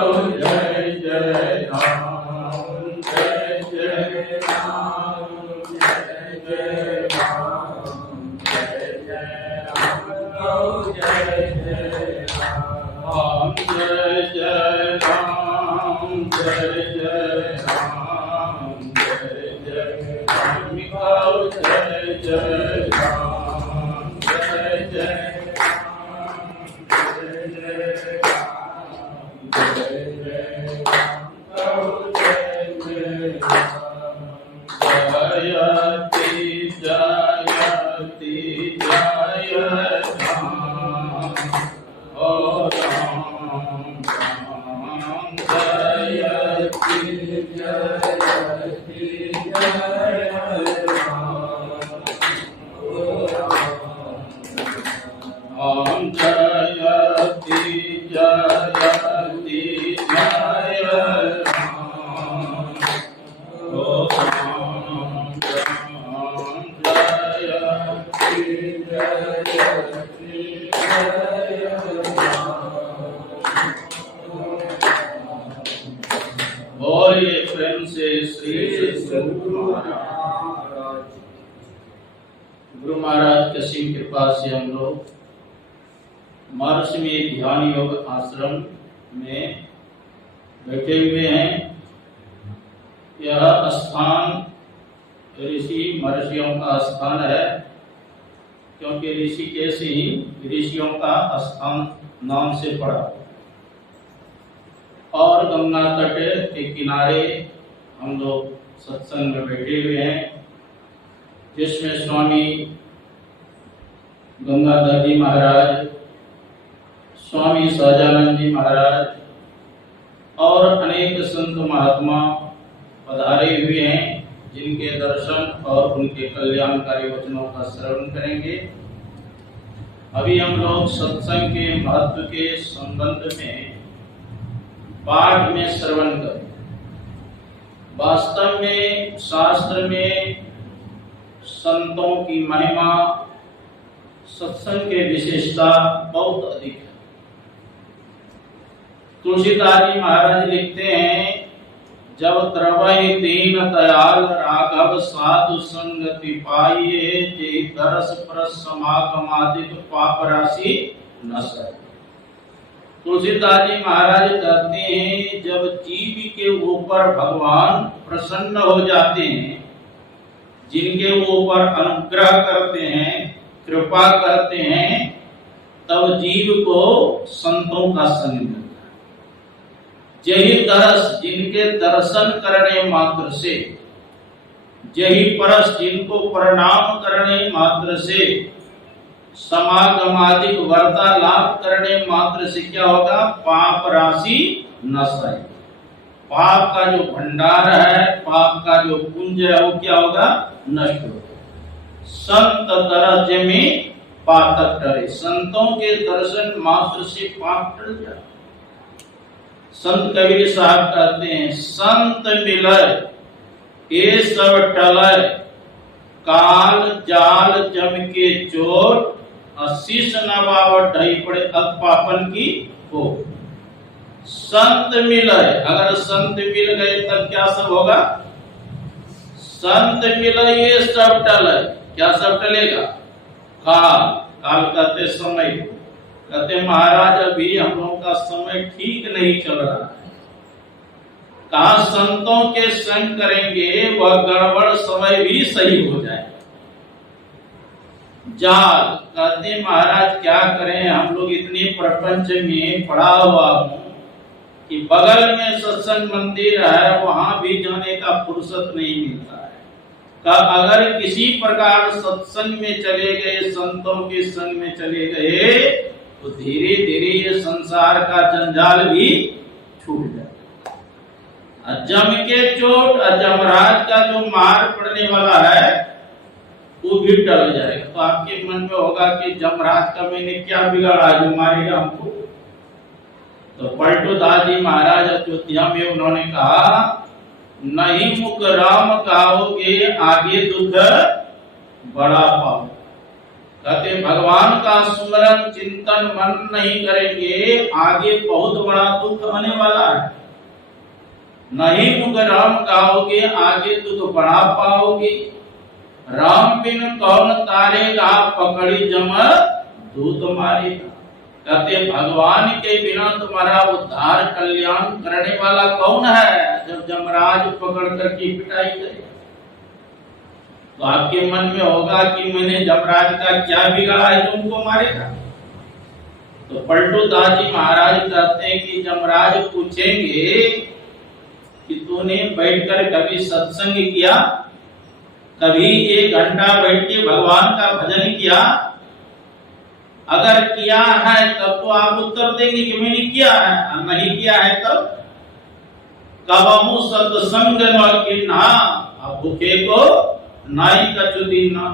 जय जय राम जय जय राम जय जय राम जय जय राम जय जय राम जय जय राम जय जय राम जय जय राम जय जय राम जय जय बोलिए प्रेम से श्री गुरु महाराज की कृपा से हम लोग महर्षि में ध्यान योग आश्रम में बैठे हुए हैं। यह स्थान ऋषि महर्षियों का स्थान है, क्योंकि ऋषिकेश ही ऋषियों का स्थान नाम से पड़ा। और गंगा तट के किनारे हम लोग सत्संग में बैठे हुए हैं, जिसमें स्वामी गंगाधर जी महाराज, स्वामी सहजानंद जी महाराज और अनेक संत महात्मा पधारे हुए हैं, जिनके दर्शन और उनके कल्याणकारी वचनों का श्रवण करेंगे। अभी हम लोग सत्संग के महत्व के संबंध में पाठ में श्रवण करें। वास्तव में शास्त्र में संतों की महिमा, सत्संग के विशेषता बहुत अधिक है। तुलसीदास जी महाराज लिखते हैं, जब द्रवहि दीन दयाल राघव साधु संगति पाइये, जे दरस परस समागमादित पाप राशि नश्य। तुलसीदास जी महाराज कहते हैं, जब जीव के ऊपर भगवान प्रसन्न हो जाते हैं, जिनके ऊपर अनुग्रह करते हैं, कृपा करते हैं, तब जीव को संतों का संग मिलता है। जही दरस, जिनके दर्शन करने मात्र से, जही परस, जिनको प्रणाम करने मात्र से, समागमादिक वार्तालाप करने मात्र से क्या होगा? पाप राशि नष्ट है। पाप का जो भंडार है, पाप का जो पुंज है, वो क्या होगा? नष्ट होगा। संत दरज में पातक टरे, संतों के दर्शन मात्र से पाप टल जाए। संत कबीर साहब कहते हैं, संत मिलय ये सब टलय, काल जाल जम के चोट, शीश नवावट ढई पड़े अत पापन की हो। संत मिलय, अगर संत मिल गए तब क्या सब होगा? संत मिलय ये सब टलय, क्या सब टलेगा? काल, काल कहते समय, कहते महाराज अभी हम लोगों का समय ठीक नहीं चल रहा है। कहा संतों के संग करेंगे, वह गड़बड़ समय भी सही हो जाए। जाल, कहते महाराज क्या करें, हम लोग इतने प्रपंच में पड़ा हुआ हूं कि बगल में सत्संग मंदिर है, वहां भी जाने का फुर्सत नहीं मिलता है। का अगर किसी प्रकार सत्संग में चले गए, संतों के संग में चले गए, तो धीरे धीरे ये संसार का जंजाल भी छूट जाए। जम के चोट, जमराज का जो मार पड़ने वाला है, वो भी टल जाएगा। तो आपके मन में होगा कि जमराज का मैंने क्या बिगाड़ा जो मारेगा हमको? तो पलटू दास जी महाराज अयोध्या में उन्होंने कहा, नहीं मुख राम कहोगे, आगे दुख बड़ा पाओ। कहते भगवान का स्मरण चिंतन मन नहीं करेंगे, आगे बहुत बड़ा दुख आने वाला है। नहीं मुख राम गाओगे, आगे दुख बढ़ा पाओगे। राम बिन कौन तारेगा, पकड़ी जम दूत मारेगा। कहते भगवान के बिना तुम्हारा उद्धार कल्याण करने वाला कौन है, जब जमराज पकड़ करके पिटाई करे। तो आपके मन में होगा कि मैंने जमराज का क्या बिगाड़ा है जो उनको मारेगा। तो पलटू दास जी महाराज कहते हैं कि जमराज पूछेंगे कि तूने बैठकर कभी सत्संग किया, कभी 1 घंटा बैठ के भगवान का भजन किया? अगर किया है तब तो आप उत्तर देंगे कि मैंने किया है, नहीं किया है तब कबहू सत्संग न किन्हा, अब भूखे को नाई कछु दीना।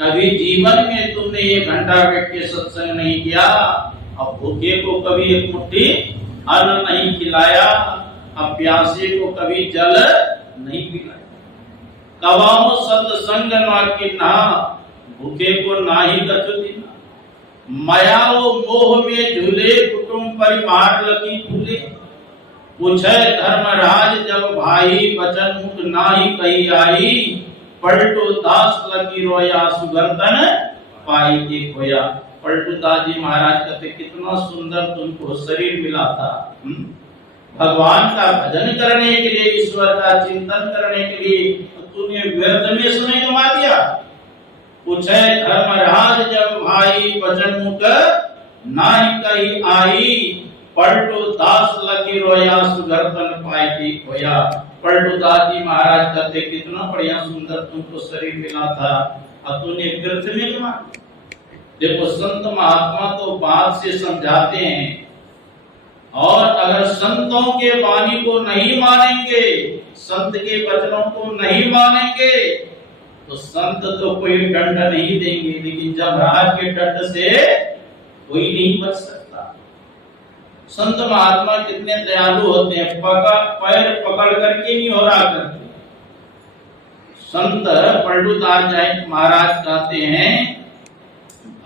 कभी जीवन में तुमने 1 घंटा बैठ के सत्संग नहीं किया, अब भूखे को कभी 1 मुट्ठी अन्न नहीं खिलाया, अब प्यासे को कभी जल नहीं पिलाया। कबहू सत्संग न किन्हा, भूखे को नाही कछु दीना। मायाओ मोह में झूले, कुटुंब परिवार लगी फूले। पूछे धर्मराज जब भाई, वचन मुख नाही कही आई। पलटू दास लगी रोया, सुगंधन पाई के खोया। पलटू दास जी महाराज कहते कितना सुंदर तुमको शरीर मिला था, भगवान का भजन करने के लिए, ईश्वर का चिंतन करने के लिए, तूने व्यर्थ में समय गंवा दिया। पूछे धर्मराज जब भाई, वचन मुख नाही कही आई। पलटू दास लगी रोया, सुगंधन पाई के खोया। पलटू दास जी महाराज कहते कितना बढ़िया सुंदर तुमको शरीर मिला था, अब तूने व्यर्थ में गंवा दिया। देखो संत महात्मा तो बात से समझाते हैं, और अगर संतों के वाणी को नहीं मानेंगे, संत के वचनों को नहीं मानेंगे, तो संत तो कोई दंड नहीं देंगे, लेकिन जमराज के दंड से कोई नहीं बच सकता। संत महात्मा कितने दयालु होते हैं, पैर पकड़ करके नहीं हो रहा करते। संत पलटू दास जी महाराज कहते हैं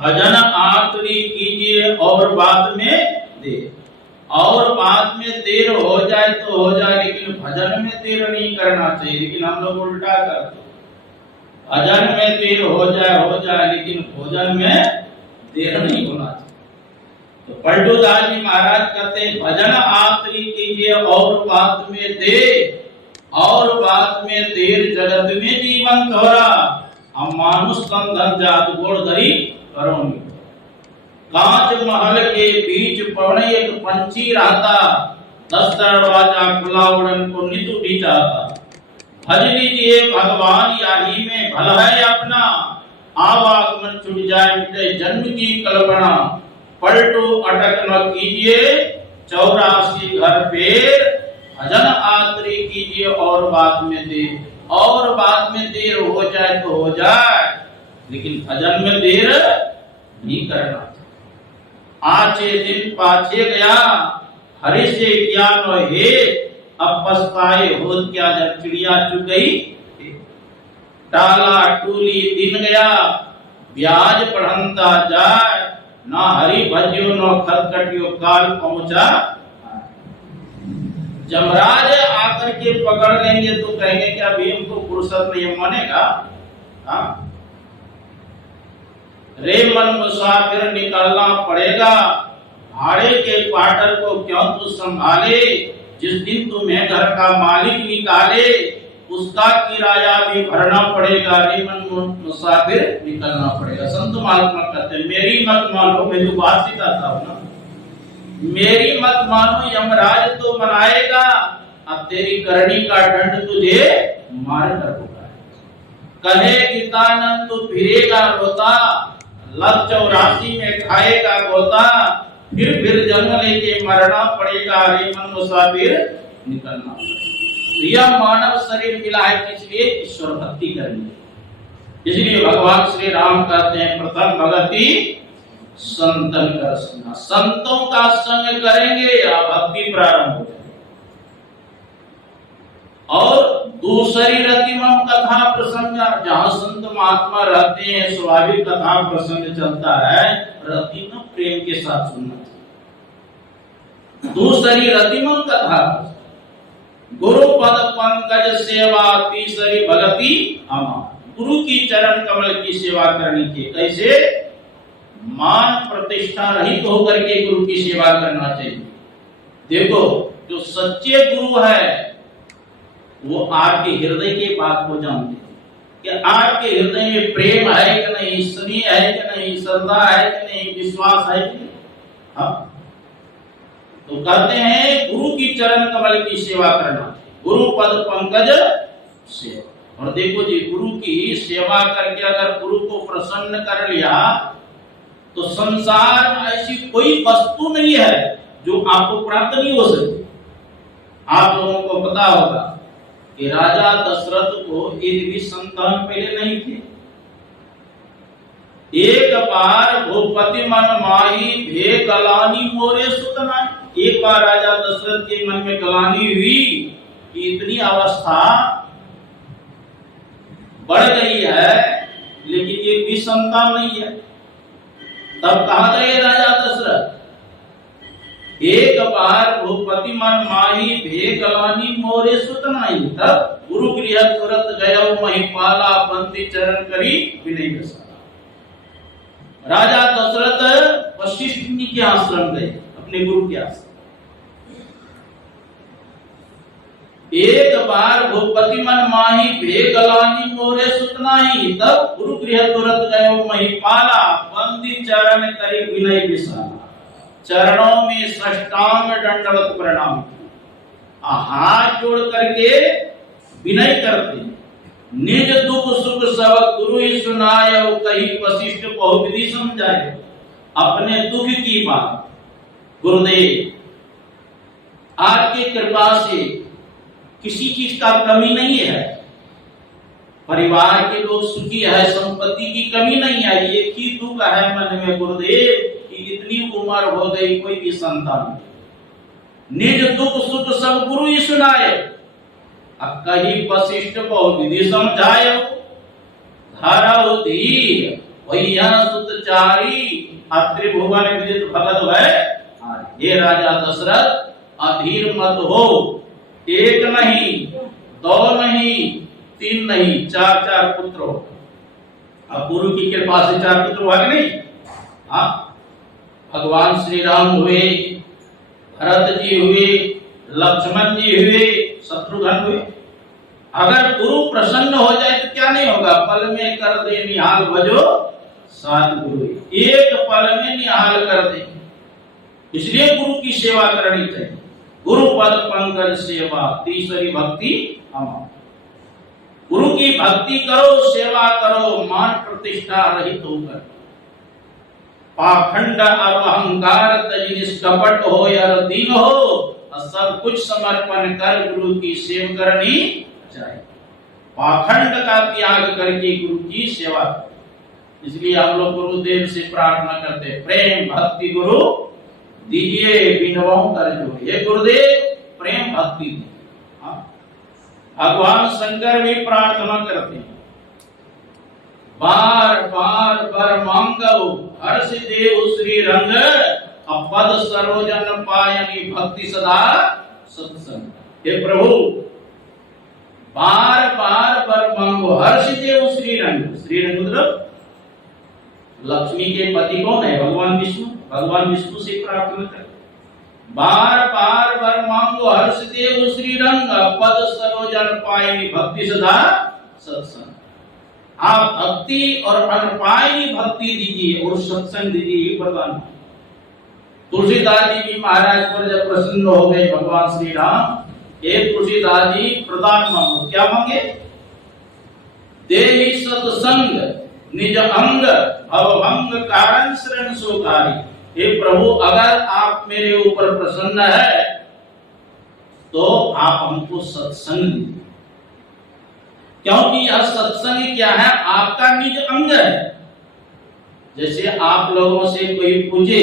भजन आखिरी कीजिए और बाद में देर, और बाद में देर हो जाए तो हो जाए, लेकिन भजन में देर नहीं करना चाहिए। लेकिन हम लोग उल्टा करते, भजन में देर हो जाए, लेकिन भोजन में देर नहीं होना चाहिए। तो पलटू दास जी महाराज कहते हैं भजन आखिरी कीजिए और बाद में देर, और बाद में देर जगत में जीवन थोड़ा। हम मानुष कंधन जात गोड़ धरी करोगे। कांच महल के बीच पवने एक पंछी रहता, 10 दरवाजा खुला उड़न को नित उठी जाता। भज लीजिए भगवान याही में भला है अपना, आवागमन छूट जाए मिटे जन्म की कल्पना। पलटू अटक न कीजिए 84 घर पेर, भजन आखिरी कीजिए और बाद में देर, और बाद में देर हो जाए तो हो जाए, लेकिन भजन में देर नहीं करना। आचे दिन पाछे गया, हरि से ज्ञान हे, अब पछताए हो क्या जब चिड़िया चुग गई। टाला टूली दिन गया, ब्याज बढ़ता जाए, ना हरि भजियो न खटखटियो काल पहुंचा। जमराज आकर के पकड़ लेंगे तो कहेंगे क्या अभी हमको फुर्सत नहीं मानेगा। रे मन मुसाफिर निकलना पड़ेगा, भाड़े के क्वार्टर को क्यों तू संभाले। जिस दिन तुम्हें घर का मालिक निकाले, उसका किराया भी भरना पड़ेगा। रे मन मुसाफिर निकलना पड़ेगा। संत महात्मा कहते हैं मेरी मत मानो, मैं जो बात सिखाता हूं ना, मेरी मत मानो, यमराज तो मनाएगा, अब तेरी करनी का दंड तुझे मार कर होगा। कहे गीतानंद तू फिरेगा रोता, लग 84 में खाएगा गोता, फिर जन्म लेके मरना पड़ेगा। रे मन मुसाफिर निकलना पड़ेगा। यह मानव शरीर मिला है किस लिए? ईश्वर भक्ति करनी। इसलिए भगवान श्री राम कहते हैं प्रथम भगति संतन का संग, संतों का संग करेंगे या भक्ति प्रारंभ हो जाएगी। और दूसरी रति मम कथा कथा प्रसंग, जहाँ संत महात्मा रहते हैं स्वाभाविक कथा प्रसंग चलता है, रतिमन प्रेम के साथ सुनना चाहिए। दूसरी रतिमन कथा, गुरु पद पंकज सेवा, तीसरी भगति अमा, गुरु की चरण कमल की सेवा करनी चाहिए। कैसे? मान प्रतिष्ठा रहित होकर के गुरु की सेवा करना चाहिए। देखो, जो सच्चे गुरु है वो आपके हृदय के बात को जानते हैं कि आपके हृदय में प्रेम है कि नहीं, स्नेह है कि नहीं, श्रद्धा है कि नहीं, विश्वास है कि नहीं। हाँ, तो कहते हैं गुरु की चरण कमल की सेवा करना, गुरु पद पंकज सेवा। और देखो जी, गुरु की सेवा करके अगर गुरु को प्रसन्न कर लिया तो संसार में ऐसी कोई वस्तु नहीं है जो आपको प्राप्त नहीं हो सकती। आप लोगों को पता होगा कि राजा दशरथ को एक भी संतान पहले नहीं थे। एक बार भूपति मन माही भे गलानी मोरे सुतना, एक बार राजा दशरथ के मन में गलानी हुई कि इतनी अवस्था बढ़ गई है लेकिन एक भी संतान नहीं है। तब कहा गए राजा दशरथ, एक बार भूपति मन माही भे गलानी मोरे सुतनाई, तब गुरु गृह तुरंत गयो महिपाला, बंदी चरण करी विनय प्रसाद। राजा दशरथ वशिष्ठ मुनि के आश्रम गए, अपने गुरु के आश्रम। एक बार भूपति मन माही भे गलानी मोरे सुतनाई, तब गुरु गृह तुरंत गयो महिपाला, बंदी चरण करी विनय प्रसाद। चरणों में साष्टांग दंडवत प्रणाम, हाथ जोड़ करके विनय करते, निज दुख सुख सब गुरु ही सुनायो, कही वशिष्ठ बहुविधि समझाए। अपने दुख की बात गुरुदेव, आपकी कृपा से किसी चीज का कमी नहीं है, परिवार के लोग सुखी है, संपत्ति की कमी नहीं है, एक ही दुख है मन में गुरुदेव कि इतनी उम्र हो गई कोई भी संतान। निज दुख सुख सब गुरु ही सुनाए, कही वशिष्ठ बहुविधि समझायो। धारव धीर वैया सुतचारी, त्रिभुवन विदित भगत है। हे राजा दशरथ, अधीर मत हो, एक नहीं, दो नहीं, तीन नहीं, चार चार पुत्र हो। अब गुरु की कृपा से चार पुत्र हुआ कि नहीं? हाँ, भगवान श्री राम हुए, भरत जी हुए, लक्ष्मण जी हुए, शत्रुघ्न हुए। अगर गुरु प्रसन्न हो जाए तो क्या नहीं होगा? पल में कर दे निहाल भजो सात गुरु, एक पल में निहाल कर दे। इसलिए गुरु की सेवा करनी चाहिए। गुरु पद पंकज सेवा, तीसरी भक्ति अमा। गुरु की भक्ति करो, सेवा करो, मान प्रतिष्ठा रहित होकर, पाखंड और अहंकार तजी निष्कपट हो या दीन हो, सब कुछ समर्पण कर गुरु की सेवा करनी चाहिए। पाखंड का त्याग करके गुरु की सेवा करें। इसलिए हम लोग गुरुदेव से प्रार्थना करते हैं, प्रेम भक्ति गुरु दीजिए, विनवों कर जो, ये गुरुदेव प्रेम भक्ति दीजिए। भगवान शंकर भी प्रार्थना करते हैं, बार बार बर मांगो हर्ष देव श्री रंग, अपद सरोजन पायनी भक्ति सदा सत्संग। हे प्रभु, बार बार बर मांगो, हर्ष देव श्री रंग। श्री रंग मतलब लक्ष्मी के पति कौन है? भगवान विष्णु। भगवान विष्णु से प्रार्थना करते, बार बार वर मांगो हर्ष देव श्री रंग, पद सरोजन पायनी भक्ति सदा सत्संग। आप भक्ति और अनपायनी भक्ति दीजिए और सत्संग दीजिए, प्रदान। तुलसीदास जी भी महाराज पर जब प्रसन्न हो गए भगवान श्री राम, एक तुलसीदास जी प्रदान मांगो। क्या मांगे? देहि सत्संग निज अंग, भवभंग कारण शरण सोकारी। हे प्रभु, अगर आप मेरे ऊपर प्रसन्न है तो आप हमको सत्संग दीजिए, क्योंकि यह सत्संग क्या है? आपका निज अंग है। जैसे आप लोगों से कोई पूछे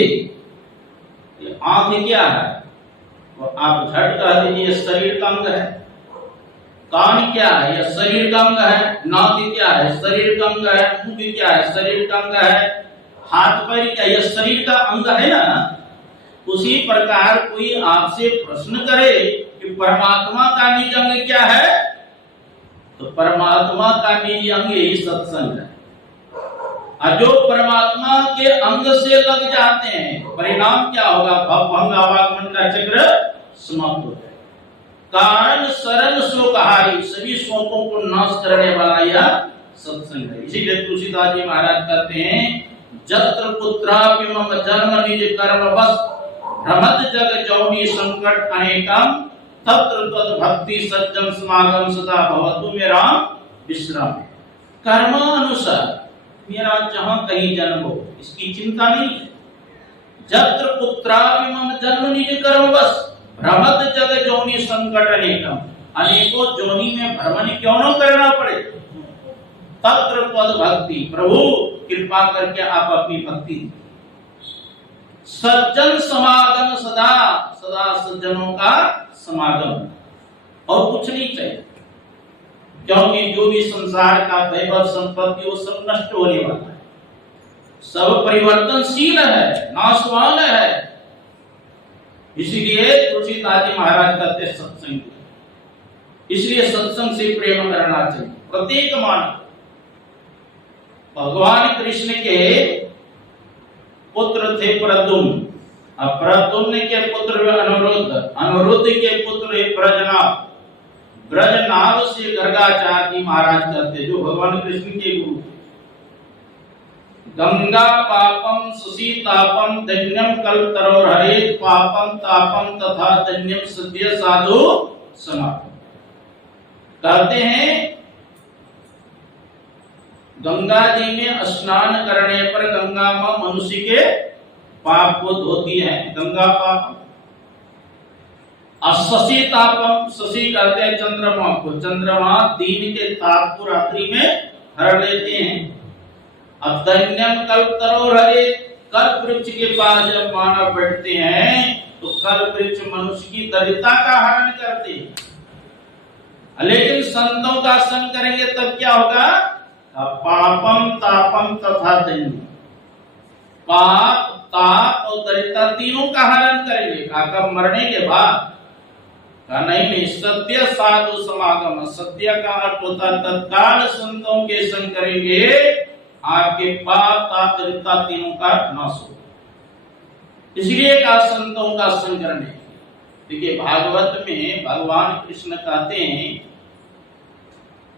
आंख क्या है, तो आप झट कह दीजिए शरीर का अंग है। कान क्या है? यह शरीर का अंग है। नाक क्या है? शरीर का अंग है। मुंह क्या है? शरीर का अंग है। हाथ पैर क्या? यह शरीर का अंग है ना। उसी प्रकार कोई आपसे प्रश्न करे कि परमात्मा का निज अंग क्या है, तो परमात्मा का निज अंग यही सत्संग है। और जो परमात्मा के अंग से लग जाते हैं, परिणाम क्या होगा? भवभंग आवागमन का चक्र समाप्त हो जाए। कारण सरल शोकहारी, सभी शोकों को नाश करने वाला यह सत्संग है। इसीलिए तुलसीदास जी महाराज कहते हैं, जत्र पुत्रापि मम जन्म निज कर्म बस, भ्रमत जग जौनी संकट अनेकम, तत्र तद भक्ति सज्जन समागम सदा भवतु मेरा विश्राम। कर्म अनुसार मेरा जहां कहीं जन्म हो, इसकी चिंता नहीं है। जत्र पुत्रापि मम जन्म निज कर्म बस, भ्रमत जग जौनी संकट अनेकम, अनेकों जोनी में भ्रमण क्यों न करना पड़े। तत्र पद भक्ति, प्रभु कृपा करके आप अपनी भक्ति। सज्जन समागम सदा, सदा सज्जनों का समागम, और कुछ नहीं चाहिए। क्योंकि जो भी संसार का वैभव संपत्ति वो सब नष्ट होने वाला है, सब परिवर्तनशील है, नाशवान है। इसीलिए तुलसीदास जी महाराज कहते हैं सत्संग, इसलिए सत्संग से प्रेम करना चाहिए प्रत्येक मानव। भगवान कृष्ण के पुत्र थे प्रद्युम्न, अब प्रद्युम्न के पुत्र अनिरुद्ध, अनिरुद्ध के पुत्र ब्रजनाभ, ब्रजनाभ से गर्गाचार्य जी महाराज कहते जो भगवान कृष्ण के गुरु। गंगा पापम सुसीतापम धन्यम कल्पतरोर हरेत, पापम तापम तथा धन्यम सद्य साधु समापम। कहते हैं गंगा जी में स्नान करने पर गंगा मां मनुष्य के पाप को धोती है, गंगा पाप। शशि तापम, शशि कहते हैं चंद्रमा को, चंद्रमा दिन के ताप को रात्रि में हर लेते हैं। धन्यम कल्पतरोर हरेत, कल्प वृक्ष के पास जब मानव बैठते हैं तो कल्प वृक्ष मनुष्य की दरिद्रता का हरण करते हैं। लेकिन संतों का संग करेंगे तब क्या होगा? पापम तापम तथा धन्य, पाप ताप और दरिद्रता तीनों का हरण करेंगे। कब? मरने के बाद। नहीं, सत्य साधु समागम, सत्य का अर्थ होता तत्काल संतों के संग करेंगे, आपके पाप ताप दरिद्रता तीनों का नाश हो। इसलिए का संतों का संग करने। देखिए भागवत में भगवान कृष्ण कहते हैं,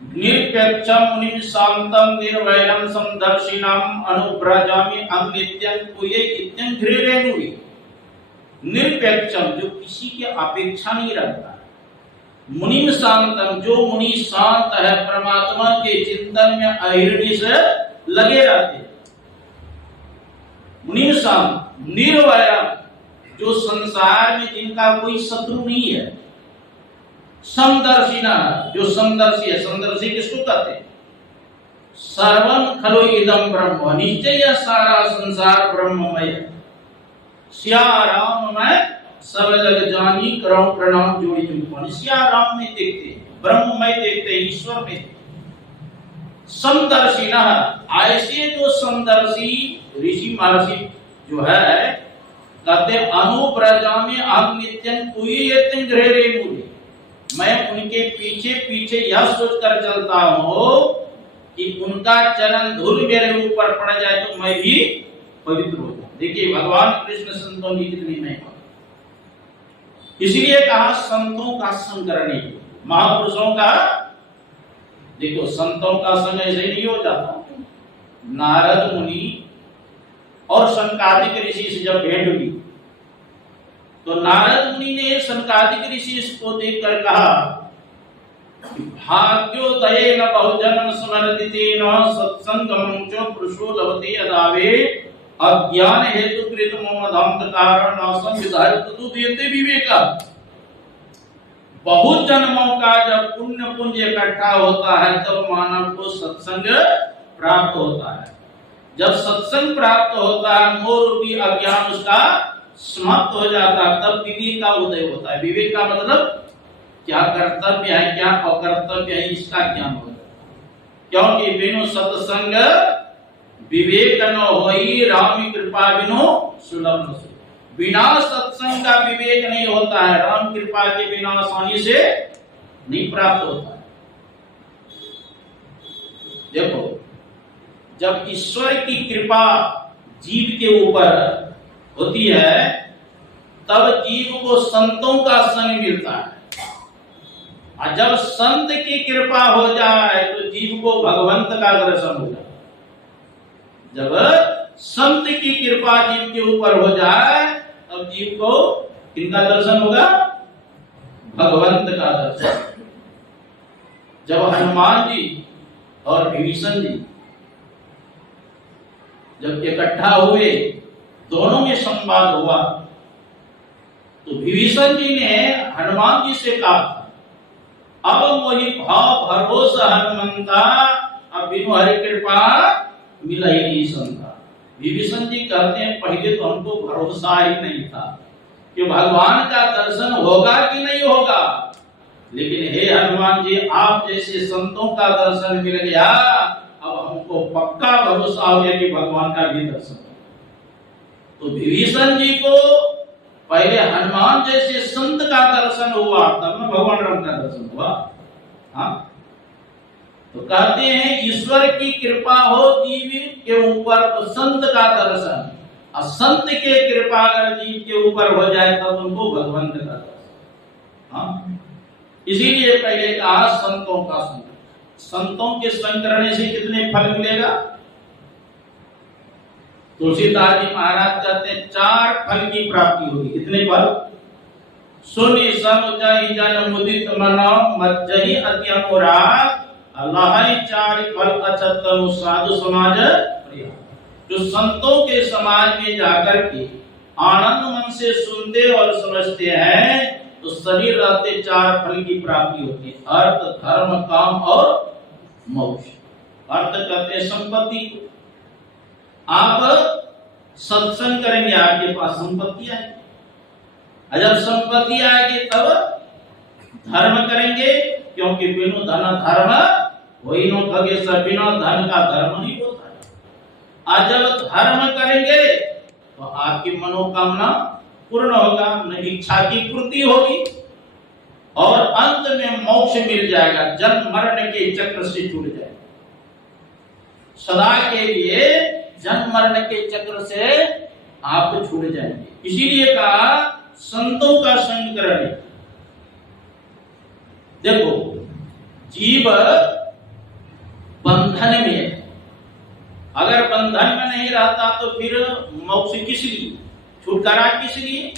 निरपेक्षम मुनिम शांतम निर्वैरम समदर्शिनम अनुव्रजामि अनित्यं कुये इत्यं घृरेणुहि। निरपेक्षम, जो किसी की अपेक्षा नहीं रखता। मुनिम शांतम, जो मुनि शांत है, परमात्मा के चिंतन में अहिर्निश से लगे रहते। मुनिम शांत। निर्वैरम, जो संसार में जिनका कोई शत्रु नहीं है। समदर्शिना, जो समदर्शी है। समदर्शी किसको कहते हैं? सर्वं खलु इदं ब्रह्म, निश्चय यह सारा संसार ब्रह्ममय है। सिया राम मैं सब जग जानी, करो प्रणाम जोड़ी जुम्पन। सिया राम में देखते हैं, ब्रह्ममय देखते हैं, ईश्वर में। समदर्शिना, ऐसे जो समदर्शी ऋषि महर्षि जो है, कहते अनुव्रजामि अहं नित्यं कुयेत्यं घृरेणुहि। मैं उनके पीछे पीछे यह सोचकर चलता हूँ कि उनका चरण धूल मेरे ऊपर पड़ जाए तो मैं भी पवित्र हो जाऊं। देखिए भगवान कृष्ण संतों की कितनी महिमा। इसलिए कहा संतों का संग करने, महापुरुषों का। देखो संतों का संग ऐसे नहीं हो जाता। नारद मुनि और सनकादिक ऋषि से जब भेंट हुई तो नारद मुनि ने सनकादिक ऋषि को देखकर कहा, भाग्योदयेन बहुजन्म स्मरतितेन सत्संगमं च पुरुषो लभते यदावे, अज्ञान हेतु कृत मोहधांत कारण नाशं विधायत तु देते विवेका। बहुत जन्मों का जब पुण्य पुंज इकट्ठा होता है तब मानव को सत्संग प्राप्त होता है। जब सत्संग प्राप्त होता है, मोह रूपी अज्ञान उसका समाप्त हो जाता है, तब विवेक का उदय होता है। विवेक का मतलब क्या कर्तव्य है क्या अकर्तव्य है इसका ज्ञान हो जाता, क्योंकि बिनु सत्संग विवेक न होई, राम कृपा बिनु सुलभ न सोई। बिना सत्संग का विवेक नहीं होता है, राम कृपा के बिना आसानी से नहीं प्राप्त होता है। देखो, जब ईश्वर की कृपा जीव के ऊपर होती है तब जीव को संतों का संग मिलता है, और जब संत की कृपा हो जाए तो जीव को भगवंत का दर्शन हो जाए। जब संत की कृपा जीव के ऊपर हो जाए तब जीव को किनका दर्शन होगा? भगवंत का दर्शन। जब हनुमान जी और विभीषण जी जब इकट्ठा हुए, दोनों में संवाद हुआ, तो विभीषण जी ने हनुमान जी से कहा, अब मोहि भाव भरोसा हनुमंता, अब बिनु हरि कृपा मिला ही नहीं संता। विभीषण जी कहते हैं पहले तो हमको भरोसा ही नहीं था कि भगवान का दर्शन होगा कि नहीं होगा, लेकिन हे हनुमान जी आप जैसे संतों का दर्शन मिल गया, अब हमको पक्का भरोसा हो गया कि भगवान का भी दर्शन होगा। तो विभीषण जी को पहले हनुमान जैसे संत का दर्शन हुआ, तब में भगवान राम का दर्शन हुआ। हाँ, तो कहते हैं ईश्वर की कृपा हो जीव के ऊपर तो संत का दर्शन, और संत के कृपा अगर जीव के ऊपर हो जाए तब उनको भगवंत का दर्शन। हाँ, इसीलिए पहले कहा संतों का संग। संतों के संग करने से कितने फल मिलेगा? तुलसीदास जी महाराज कहते हैं 4 फल की प्राप्ति होगी। कितने फल? सुनि समुझई जन मुदित मनो, मज्जहि अति अनुराग, अल्लाह 4 फल अछत तनु साधु समाज प्रिय। जो संतों के समाज में जाकर के आनंद मन से सुनते और समझते हैं तो शरीर रहते 4 फल की प्राप्ति होती है, अर्थ धर्म काम और मोक्ष। अर्थ कहते हैं संपत्ति। आप सत्संग करेंगे आपके पास संपत्ति आएगी, जब संपत्ति आएगी तब धर्म करेंगे, क्योंकि बिनु धन धर्म वही नो खगेश्वर, बिना धन का धर्म नहीं होता है। और जब धर्म करेंगे तो आपकी मनोकामना पूर्ण होगा, इच्छा की पूर्ति होगी और अंत में मोक्ष मिल जाएगा, जन्म मरण के चक्र से छूट जाएगा। सदा के लिए जन्म मरण के चक्र से आप छूट जाएंगे। इसीलिए कहा संतों का संग करें। देखो, जीव बंधन में है, अगर बंधन में नहीं रहता तो फिर मोक्ष किस लिए, छुटकारा किस लिए?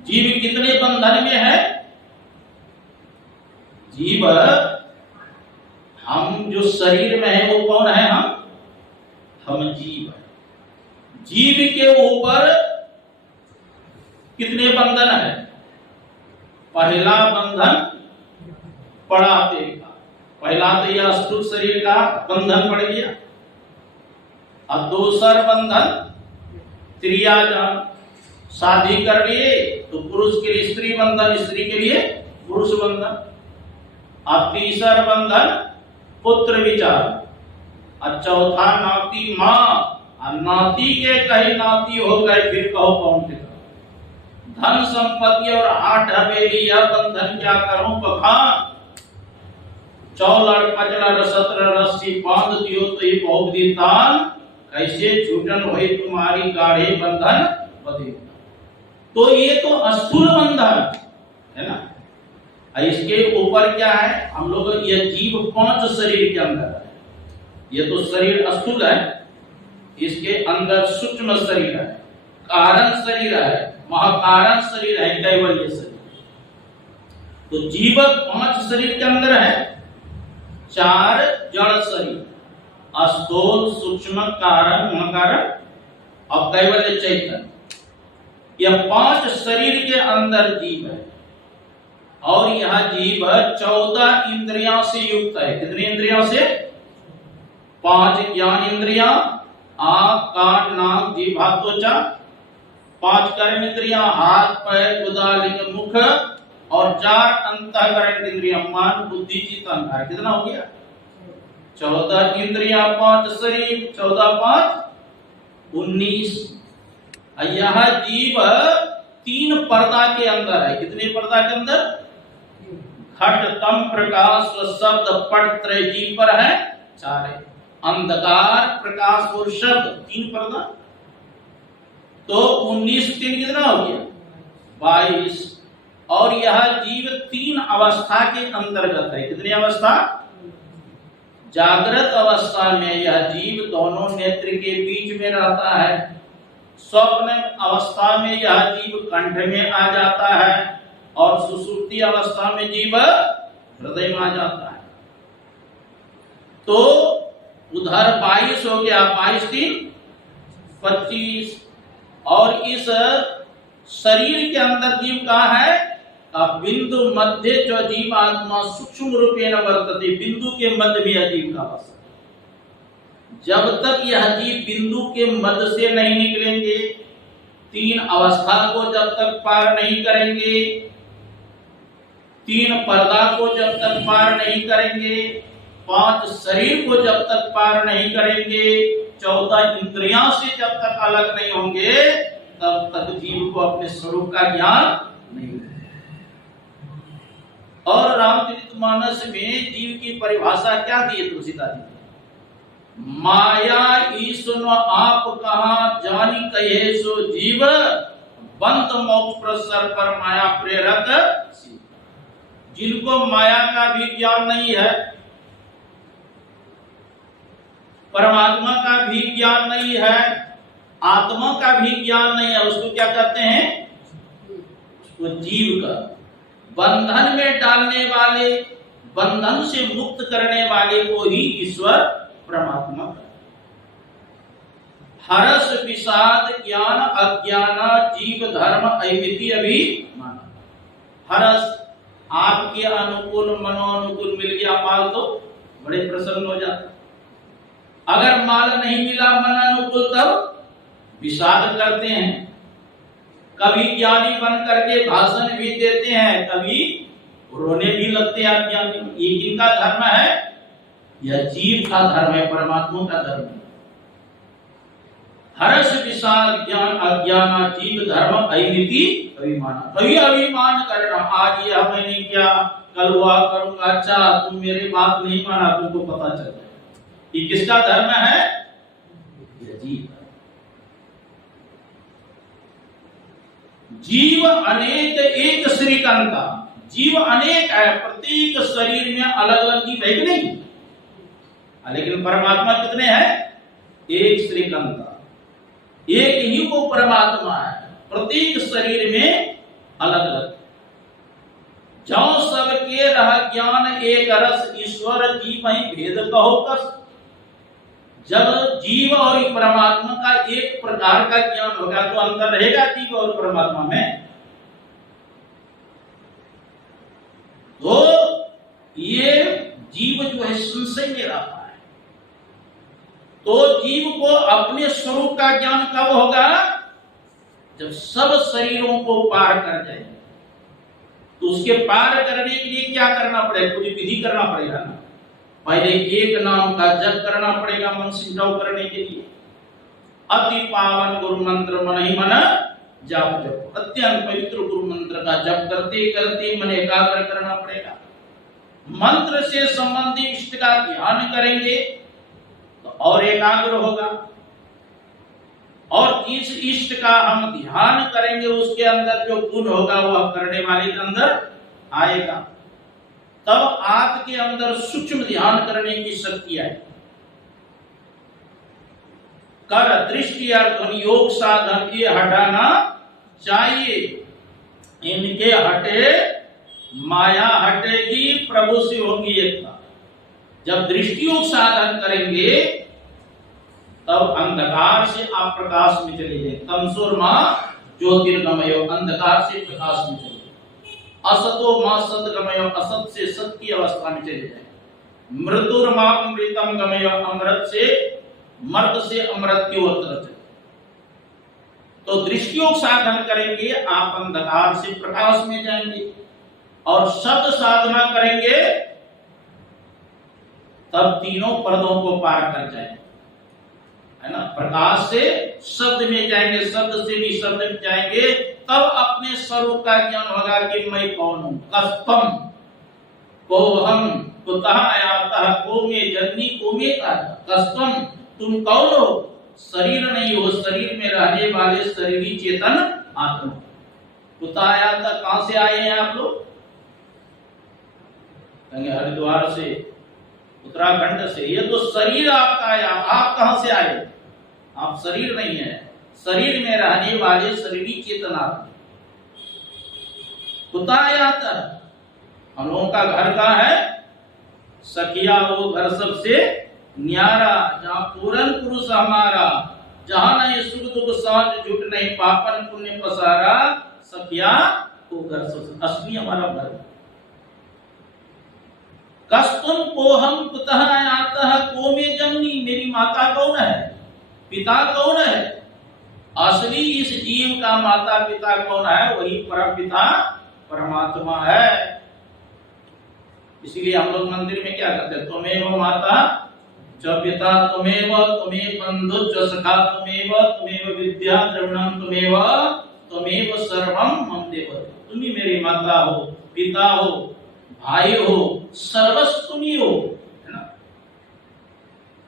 जीव कितने बंधन में है? जीव हम जो शरीर में है वो कौन है? हम जीव है। जीव के ऊपर कितने बंधन है? पहला बंधन पड़ाते का, पहला तो यह स्थूल शरीर का बंधन पड़ गया, और दूसरा बंधन क्रियाजन, शादी कर लिए तो पुरुष के लिए स्त्री बंधन, स्त्री के लिए पुरुष बंधन, और तीसरा बंधन पुत्र विचार, और चौथा नाती माँ, और नाती के कहीं नाती हो गए फिर कहो कौन थे। धन संपत्ति और 8 हवेली यह बंधन क्या करूं बखान, 14 15 17 रस्सी बांध दियो तो ये बहुत दीतान, कैसे छूटन होई तुम्हारी गाढ़े बंधन बदे। तो ये तो अस्थूल बंधन है ना। इसके ऊपर क्या है? हम लोग ये जीव 5 शरीर के अंदर है। ये तो शरीर अस्थूल है, इसके अंदर सूक्ष्म शरीर है, कारण शरीर है, महाकारण शरीर है, कैवल्य शरीर। तो जीव 5 शरीर के अंदर है, 4 जड़ शरीर, स्थूल सूक्ष्म कारण महाकारण और कैवल्य चैतन्य। यह 5 शरीर के अंदर जीव है, और यह जीव 14 इंद्रियों से युक्त है। कितनी इंद्रियों से? 5 ज्ञान इंद्रियां, आंख कान नाक जीभ त्वचा, 5 कर्म इंद्रियां, हाथ पैर गुदा लिंग मुख, और 4 अंतःकरण इंद्रिय मन बुद्धि चित्त अहंकार, कितना हो गया? 14 इंद्रियां, 5 शरीर, 14 5 19। यह जीव 3 पर्दा के अंदर है। कितने पर्दा के अंदर? घट तम प्रकाश व शब्द पट त्रय जीव पर है 4 है। अंधकार प्रकाश और शब्द 3 पर्दा, तो 19 3 कितना हो गया? 22। और यह जीव 3 अवस्था के अंतर्गत है। कितनी अवस्था? जागृत अवस्था में यह जीव दोनों नेत्र के बीच में रहता है। स्वप्न अवस्था में यह जीव कंठ में आ जाता है और सुषुप्ति अवस्था में जीव हृदय में आ जाता है। तो उधर 22 हो गया, 22 3 25। और इस शरीर के अंदर जीव कहाँ है? बिंदु मध्य जो जीव आत्मा सूक्ष्म रूपेण वर्तते, बिंदु के मध्य में जीव का वास। जब तक यह जीव बिंदु के मध्य से नहीं निकलेंगे, 3 अवस्था को जब तक पार नहीं करेंगे, 3 पर्दा को जब तक पार नहीं करेंगे, 5 शरीर को जब तक पार नहीं करेंगे, 14 इंद्रियां से जब तक अलग नहीं होंगे, तब तक जीव को अपने स्वरूप का ज्ञान नहीं होगा। और रामचरितमानस में जीव की परिभाषा क्या दी है तुलसीदास जी? माया ईश्वर आप कहा जानी कहे सो जीव, बंद मोक्ष प्रसर पर माया प्रेरक। जिनको माया का भी ज्ञान नहीं है, परमात्मा का भी ज्ञान नहीं है, आत्मा का भी ज्ञान नहीं है, उसको क्या कहते हैं? उसको जीव का। बंधन में डालने वाले, बंधन से मुक्त करने वाले को ही ईश्वर परमात्मा। हर्ष विषाद ज्ञान अज्ञान जीव धर्म अमिति अभिमान। हर्ष आपके अनुकूल मनोनुकूल मिल गया माल तो बड़े प्रसन्न हो जाते। अगर माल नहीं मिला मन अनुकूल, तब विषाद करते हैं। कभी ज्ञानी बन करके भाषण भी देते हैं, कभी रोने भी लगते हैं अज्ञानी। ये किनका धर्म है? यह जीव का धर्म है, परमात्मा का धर्म है। हर्ष विषाद ज्ञान अज्ञान जीव धर्म अमिति अभिमान। कभी अभिमान करना, आज ये मैंने किया, कल हुआ करूंगा, अच्छा तुम मेरी बात नहीं माना, तुमको पता चल जाए। ये किसका धर्म है? यह जीव। जीव अनेक एक श्रीकांता। जीव अनेक है, प्रत्येक शरीर में अलग अलग जीव है कि नहीं? लेकिन परमात्मा कितने हैं? एक श्रीकांता, एक ही वो परमात्मा है, प्रत्येक शरीर में अलग अलग। जो सबके रह ज्ञान एक रस, ईश्वर जीव ही भेद कहो कस। जब जीव और परमात्मा का एक प्रकार का ज्ञान होगा, तो अंतर रहेगा जीव और परमात्मा में। तो ये जीव जो है संशय में रहता है। तो जीव को अपने स्वरूप का ज्ञान कब होगा? जब सब शरीरों को पार कर जाए। तो उसके पार करने के लिए क्या करना पड़ेगा? कुछ विधि करना पड़ेगा ना। पहले एक नाम का जप करना पड़ेगा मन सिंचाव करने के लिए। अति पावन गुरु मंत्र मन ही मन जाप जप। अत्यंत पवित्र गुरु मंत्र का जप करते करते मन एकाग्र करना पड़ेगा। मंत्र से संबंधित इष्ट का ध्यान करेंगे तो और एकाग्र होगा। और जिस इष्ट का हम ध्यान करेंगे उसके अंदर जो गुण होगा वह करने वाले के अंदर आएगा। तब आपके अंदर सूक्ष्म ध्यान करने की शक्ति आएगी। कर दृष्टि अर्थ योग साधन ये हटाना चाहिए। इनके हटे माया हटेगी, प्रभु से होगी एकता। जब दृष्टि योग साधन करेंगे तब अंधकार से आप प्रकाश में चले जाए। तमसोर मां ज्योतिर्गमयो, अंधकार से प्रकाश में चले। असतो मां सद्गमयो, असत से सत की अवस्था में चले जाए। मृत्युर मां अमृतम गमयो, अमृत से मर्द से अमृत की ओर तरफ चले। तो दृष्टियोग साधन करेंगे, आप अंधकार से प्रकाश में जाएंगे। और शब्द साधना करेंगे तब तीनों पर्दों को पार कर जाएंगे, है ना। प्रकाश से शब्द में जाएंगे, शब्द से भी शब्द में जाएंगे, तब अपने स्वरूप का ज्ञान होगा कि मैं कौन हूं। कस्तम को हम कुतः आयातः को में जन्मी को में कस्तम, तुम कौन हो? शरीर नहीं हो, शरीर में रहने वाले शरीरी चेतन आत्मा। कुतः आयातः, कहां से आए हैं आप लोग? हरिद्वार से, उत्तराखंड से। ये तो शरीर आपका आया, आप कहां से आए? आप शरीर नहीं है, शरीर में रहने वाले शरीरी चेतना। कुतः आयातः, हम लोगों का घर कहाँ है? सखिया वो घर सबसे न्यारा, जहाँ पूरन पुरुष हमारा, जहाँ नहीं सुख दुख साथ जुट नहीं पापन पुण्य पसारा, सखिया वो घर सबसे असली हमारा घर। कस्तुम को हम कुतः आयातः को में जन्मी, मेरी माता कौन है? पिता कौन है? असली इस जीव का माता पिता कौन है? वही परम पिता परमात्मा है। इसीलिए हम लोग मंदिर में क्या करते हैं? त्वमेव माता च पिता त्वमेव, त्वमेव बंधु च सखा त्वमेव, त्वमेव विद्या द्रविणम त्वमेव, त्वमेव सर्वम मम देव। तुम ही मेरी माता हो, पिता हो, भाई हो, सर्वस्व तुम ही हो, है ना।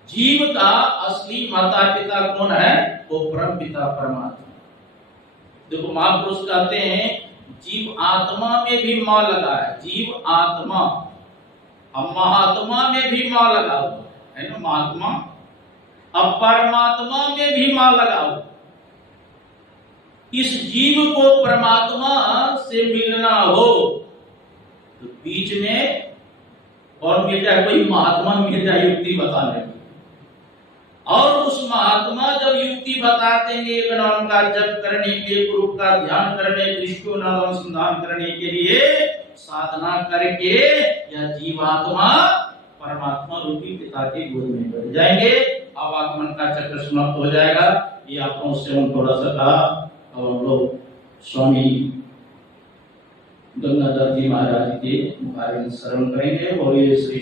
जीव का असली माता पिता कौन है? वो परम पिता परमात्मा। देखो महापुरुष कहते हैं जीव आत्मा में भी मां लगा है, जीव आत्मा, अब महात्मा में भी मां लगा हुआ है ना, महात्मा। अब परमात्मा में भी मां लगा हुआ। इस जीव को परमात्मा से मिलना हो तो बीच में और मिल जाए, कोई महात्मा मिल जाए युक्ति बताने, और उस महात्मा जब युक्ति बताते हैं एक नाम का जप करने के, गुरु का ध्यान करने, दृष्टि नाम अनुसंधान करने के लिए साधना करके यह जीवात्मा परमात्मा रूपी पिता के गोद में बैठ जाएंगे। अब आगमन का चक्र समाप्त हो जाएगा। ये आप लोगों से हम थोड़ा सा कहा, और हम लोग स्वामी गंगाधर जी महाराज के बारे में श्रवण करेंगे। और ये श्री